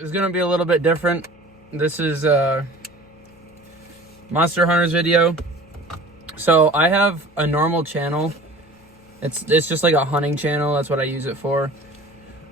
is going to be a little bit different. This is a Monster Hunters video. So I have a normal channel. It's just like a hunting channel. That's what I use it for.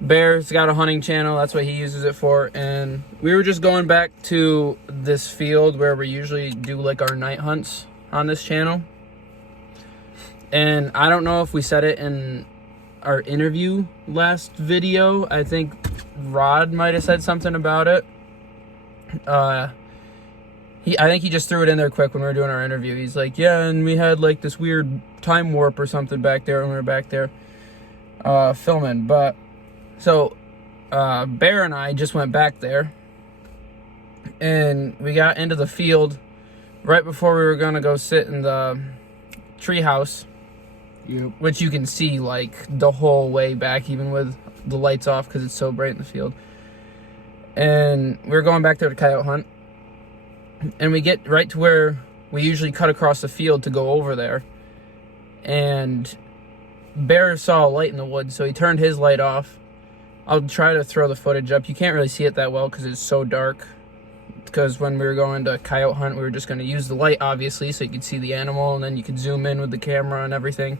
Bear's got a hunting channel. That's what he uses it for. And we were just going back to this field where we usually do like our night hunts on this channel. And I don't know if we said it in our interview last video. I think Rod might have said something about it. I think he just threw it in there quick when we were doing our interview. He's like, yeah, and we had like this weird time warp or something back there when we were back there filming. But so Bear and I just went back there, and we got into the field right before we were gonna go sit in the treehouse. Yep. Which you can see like the whole way back, even with the lights off, because it's so bright in the field. And we were going back there to coyote hunt, and we get right to where we usually cut across the field to go over there. And Bear saw a light in the woods, so he turned his light off. I'll try to throw the footage up. You can't really see it that well because it's so dark. Because when we were going to coyote hunt, we were just going to use the light, obviously, so you could see the animal, and then you could zoom in with the camera and everything.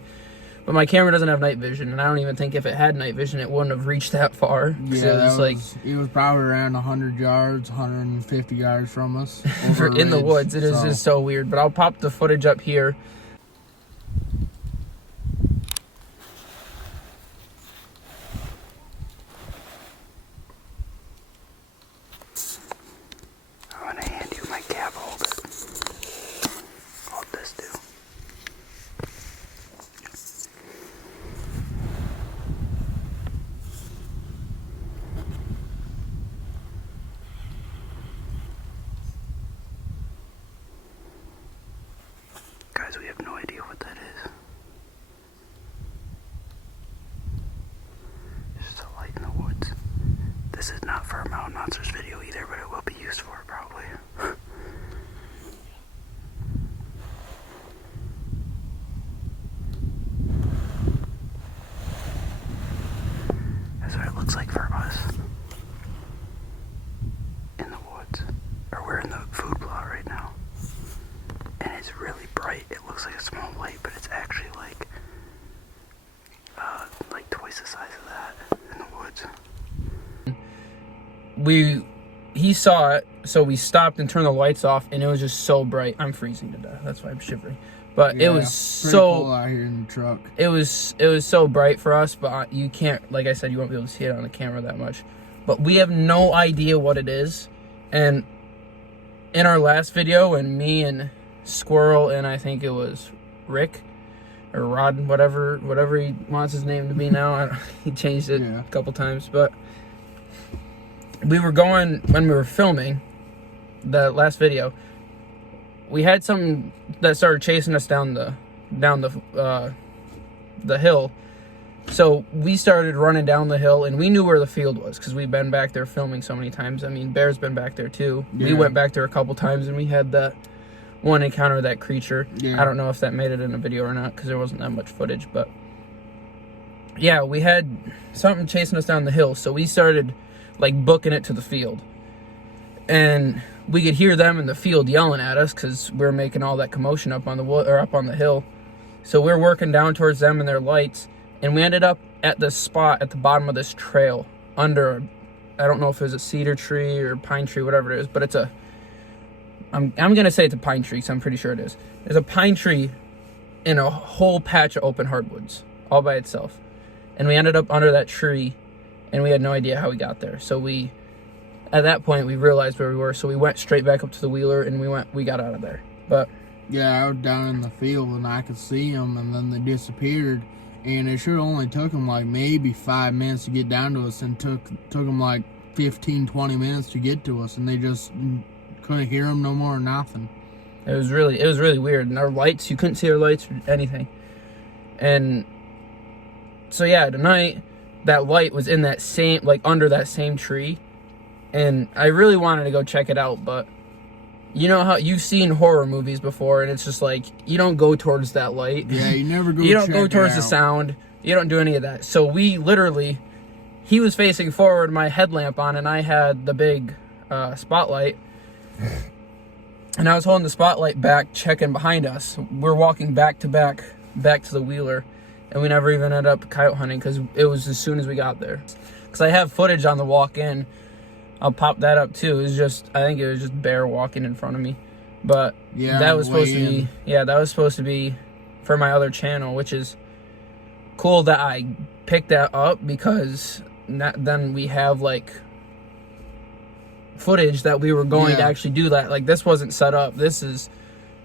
But my camera doesn't have night vision, and I don't even think if it had night vision, it wouldn't have reached that far. Yeah, it was probably around 100 yards, 150 yards from us. In the woods. It is just so weird. But I'll pop the footage up here. We have no idea what that is. It's just a light in the woods. This is not for a Mountain Monsters video either, but it will be used for it probably. That's what it looks like for us. In the woods. Or we're in the food plot right now. And it's really bright. It looks like a small light, but it's actually like twice the size of that in the woods. He saw it, so we stopped and turned the lights off, and it was just so bright. I'm freezing to death. That's why I'm shivering. But yeah, it was so cool out here in the truck. It was so bright for us, but you can't, like I said, you won't be able to see it on the camera that much. But we have no idea what it is. And in our last video, when me and Squirrel and I think it was Rick or Rod, whatever he wants his name to be now. He changed it a couple times, but we were going when we were filming the last video. We had something that started chasing us down the hill. So we started running down the hill, and we knew where the field was because we've been back there filming so many times. I mean, Bear's been back there too. Yeah. We went back there a couple times, and we had that one encounter with that creature. Yeah. I don't know if that made it in a video or not because there wasn't that much footage, but yeah, we had something chasing us down the hill, so we started like booking it to the field, and we could hear them in the field yelling at us because we were making all that commotion up on the wood or up on the hill. So we're working down towards them and their lights, and we ended up at this spot at the bottom of this trail under, I don't know if it was a cedar tree or pine tree, whatever it is, but it's a, I'm gonna say it's a pine tree because I'm pretty sure it is. There's a pine tree in a whole patch of open hardwoods all by itself. And we ended up under that tree, and we had no idea how we got there. So at that point, we realized where we were, so we went straight back up to the wheeler, and we got out of there. But yeah, I was down in the field, and I could see them, and then they disappeared. And it sure only took them like maybe 5 minutes to get down to us, and took them like 15-20 minutes to get to us, and they just couldn't hear them no more or nothing. It was really weird. And our lights, you couldn't see our lights or anything. And so yeah, tonight that light was in that same, like under that same tree, and I really wanted to go check it out, but you know how you've seen horror movies before, and it's just like you don't go towards that light. Yeah, you never go. You don't go towards the sound. You don't do any of that. So we literally he was facing forward, my headlamp on, and I had the big spotlight. And I was holding the spotlight back, checking behind us. We're walking back to the Wheeler, and we never even ended up coyote hunting because it was as soon as we got there. Because I have footage on the walk in. I'll pop that up too. I think it was just bear walking in front of me. But yeah, that was supposed to be, that was supposed to be for my other channel, which is cool that I picked that up because then we have like footage that we were going to actually do that. Like, this wasn't set up. This is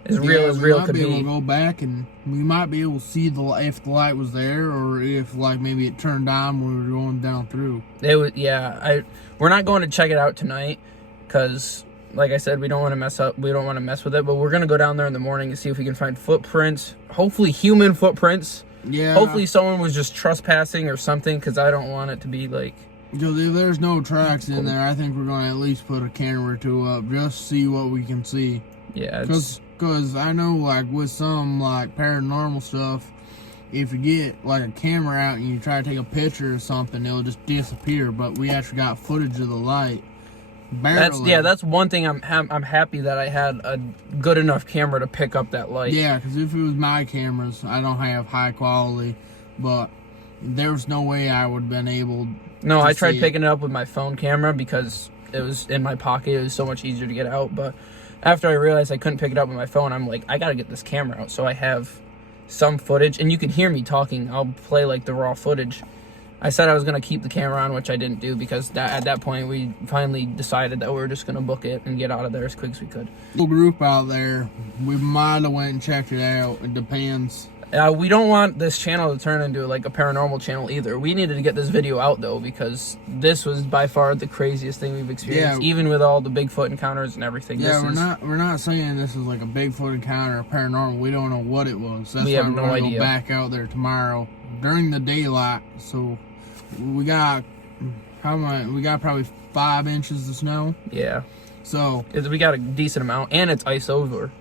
as real as real could be. We might be able to go back and we might be able to see if the light was there, or if like maybe it turned on when we were going down through. It was, we're not going to check it out tonight because, like I said, we don't want to mess up. We don't want to mess with it, but we're gonna go down there in the morning and see if we can find footprints. Hopefully, human footprints. Yeah. Hopefully, someone was just trespassing or something, because I don't want it to be like. Because if there's no tracks in there, I think we're going to at least put a camera or two up, just to see what we can see. Yeah. Because I know, like, with some, like, paranormal stuff, if you get, like, a camera out and you try to take a picture or something, it'll just disappear. But we actually got footage of the light. Barely. That's one thing I'm happy that I had a good enough camera to pick up that light. Yeah, because if it was my cameras, I don't have high quality, but there's no way I would have been able. No, I tried picking it up with my phone camera because it was in my pocket. It was so much easier to get out. But after I realized I couldn't pick it up with my phone, I'm like, I gotta get this camera out so I have some footage, and you can hear me talking. I'll play like the raw footage. I said I was going to keep the camera on, which I didn't do, because at that point we finally decided that we were just going to book it and get out of there as quick as we could. Little group out there, we might have went and checked it out. It depends. We don't want this channel to turn into like a paranormal channel either. We needed to get this video out though, because this was by far the craziest thing we've experienced, even with all the Bigfoot encounters and everything. Yeah, we're not saying this is like a Bigfoot encounter or paranormal. We don't know what it was. That's we why have we're no gonna idea. go back out there tomorrow during the daylight. So we got we got probably 5 inches of snow. Yeah. So we got a decent amount, and it's ice over.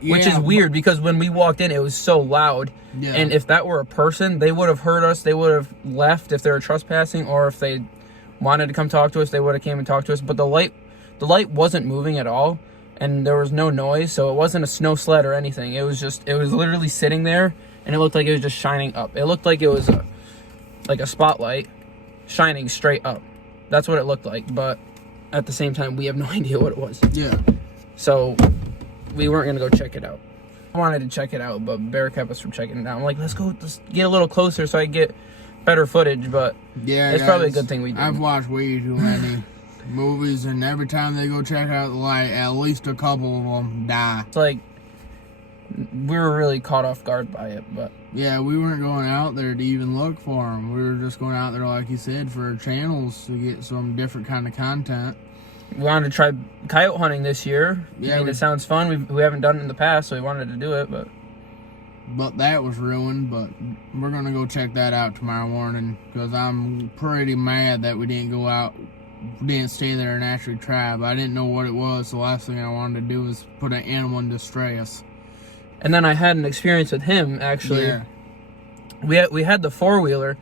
Which is but weird, because when we walked in, it was so loud. Yeah. And if that were a person, they would have heard us. They would have left if they were trespassing, or if they wanted to come talk to us, they would have came and talked to us. But the light wasn't moving at all, and there was no noise, so it wasn't a snow sled or anything. It was literally sitting there, and it looked like it was just shining up. It looked like it was like a spotlight shining straight up. That's what it looked like. But at the same time, we have no idea what it was. Yeah. So we weren't gonna go check it out. I wanted to check it out, but Bear kept us from checking it out. I'm like, let's get a little closer so I get better footage. But yeah, it's probably a good thing we did. I've watched way too many movies, and every time they go check out the light, at least a couple of them die. It's like we were really caught off guard by it, but yeah, we weren't going out there to even look for them. We were just going out there, like you said, for channels to get some different kind of content. We wanted to try coyote hunting this year. Yeah, I mean, it sounds fun. We haven't done it in the past, so we wanted to do it, but that was ruined. But we're gonna go check that out tomorrow morning, because I'm pretty mad that we didn't go out, didn't stay there and actually try. But I didn't know what it was. The last thing I wanted to do was put an animal in distress. And then I had an experience with him, actually. Yeah. We had the 4-wheeler,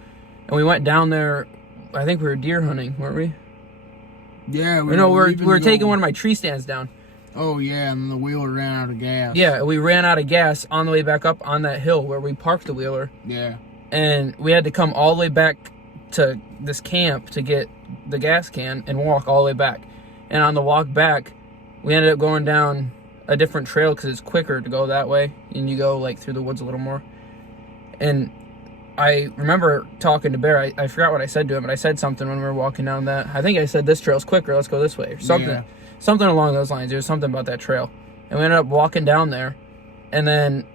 and we went down there. I think we were deer hunting, weren't we? Yeah, we were taking one of my tree stands down. Oh yeah, and the wheeler ran out of gas. Yeah, we ran out of gas on the way back up on that hill where we parked the wheeler. Yeah. And we had to come all the way back to this camp to get the gas can and walk all the way back. And on the walk back, we ended up going down a different trail because it's quicker to go that way, and you go like through the woods a little more. And I remember talking to Bear. I forgot what I said to him, but I said something when we were walking down that. I think I said, this trail's quicker, let's go this way, or something. Yeah. Something along those lines. There was something about that trail. And we ended up walking down there, and then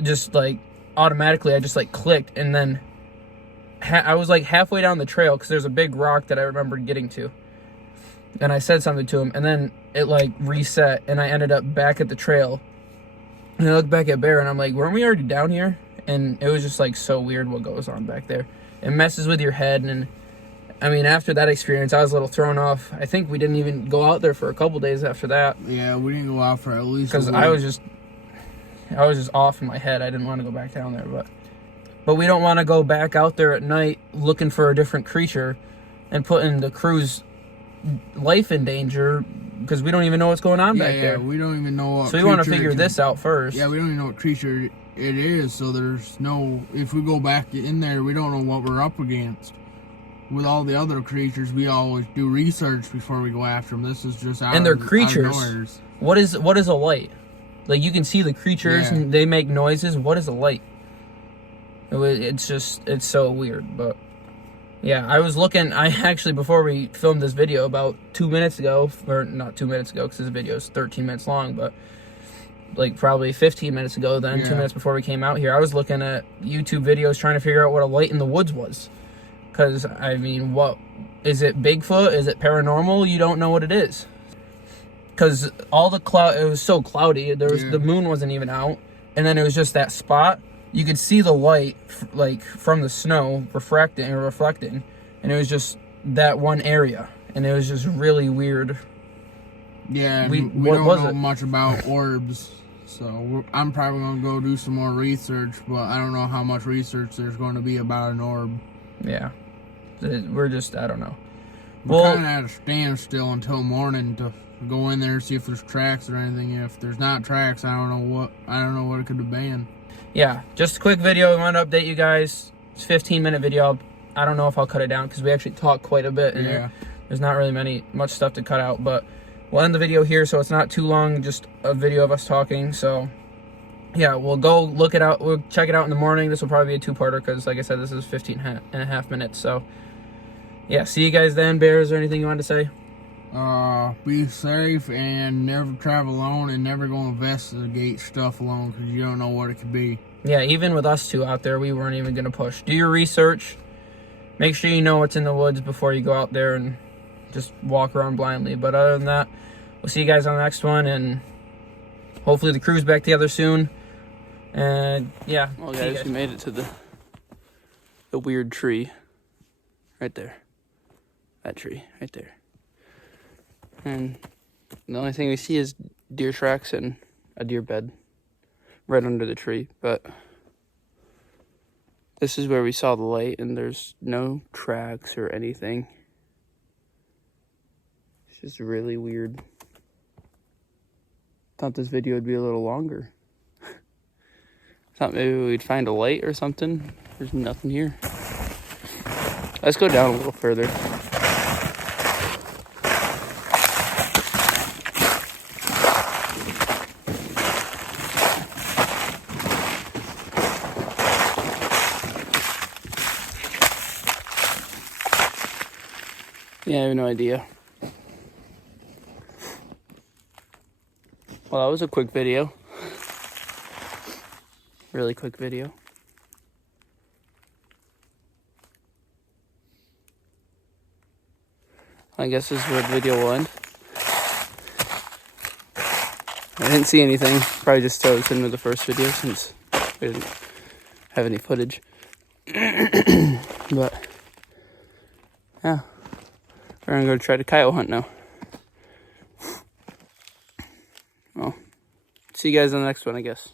just like automatically I just like clicked, and then I was like halfway down the trail because there's a big rock that I remembered getting to. And I said something to him, and then it like reset, and I ended up back at the trail. And I looked back at Bear, and I'm like, weren't we already down here? And it was just like so weird what goes on back there. It messes with your head, and I mean, after that experience, I was a little thrown off. I think we didn't even go out there for a couple days after that. Yeah, we didn't go out for at least because I was just off in my head. I didn't want to go back down there, but we don't want to go back out there at night looking for a different creature and putting the crew's life in danger because we don't even know what's going on back there. We don't even know what. So we want to figure this out first. Yeah, we don't even know what creature it is. So there's no. If we go back in there, we don't know what we're up against. With all the other creatures, we always do research before we go after them. This is just and they're creatures. What is a light? Like, you can see the creatures and they make noises. What is a light? It's so weird. But yeah, I was looking. I actually, before we filmed this video about 2 minutes ago, or not 2 minutes ago, because this video is 13 minutes long, but like probably 15 minutes ago, then 2 minutes before we came out here, I was looking at YouTube videos trying to figure out what a light in the woods was. Because, I mean, what is it? Bigfoot? Is it paranormal? You don't know what it is. Because all the cloud, it was so cloudy. There was the moon wasn't even out, and then it was just that spot. You could see the light, like from the snow, reflecting, and it was just that one area, and it was just really weird. Yeah, we don't know much about orbs, so I'm probably gonna go do some more research, but I don't know how much research there's going to be about an orb. Yeah. We're just, I don't know. We're kind of at a standstill until morning to go in there and see if there's tracks or anything. If there's not tracks, I don't know what it could have been. Yeah, just a quick video. We want to update you guys. It's a 15-minute video. I don't know if I'll cut it down because we actually talk quite a bit. And there's not really much stuff to cut out, but we'll end the video here so it's not too long. Just a video of us talking. So yeah, we'll go look it out. We'll check it out in the morning. This will probably be a two-parter because, like I said, this is 15 and a half minutes. So yeah, see you guys then. Bears, or anything you wanted to say? Be safe and never travel alone, and never go investigate stuff alone because you don't know what it could be. Yeah, even with us two out there, we weren't even going to push. Do your research. Make sure you know what's in the woods before you go out there and just walk around blindly. But other than that, we'll see you guys on the next one, and hopefully the crew's back together soon. And yeah. Well, guys, we made it to the weird tree right there. That tree right there. And the only thing we see is deer tracks and a deer bed right under the tree. But this is where we saw the light, and there's no tracks or anything. It's just really weird. Thought this video would be a little longer. Thought maybe we'd find a light or something. There's nothing here. Let's go down a little further. Yeah, I have no idea. Well, that was a quick video. Really quick video. I guess this is where the video will end. I didn't see anything. Probably just throw this in with the first video since we didn't have any footage. But yeah, we're gonna go try to coyote hunt now. Well, see you guys on the next one, I guess.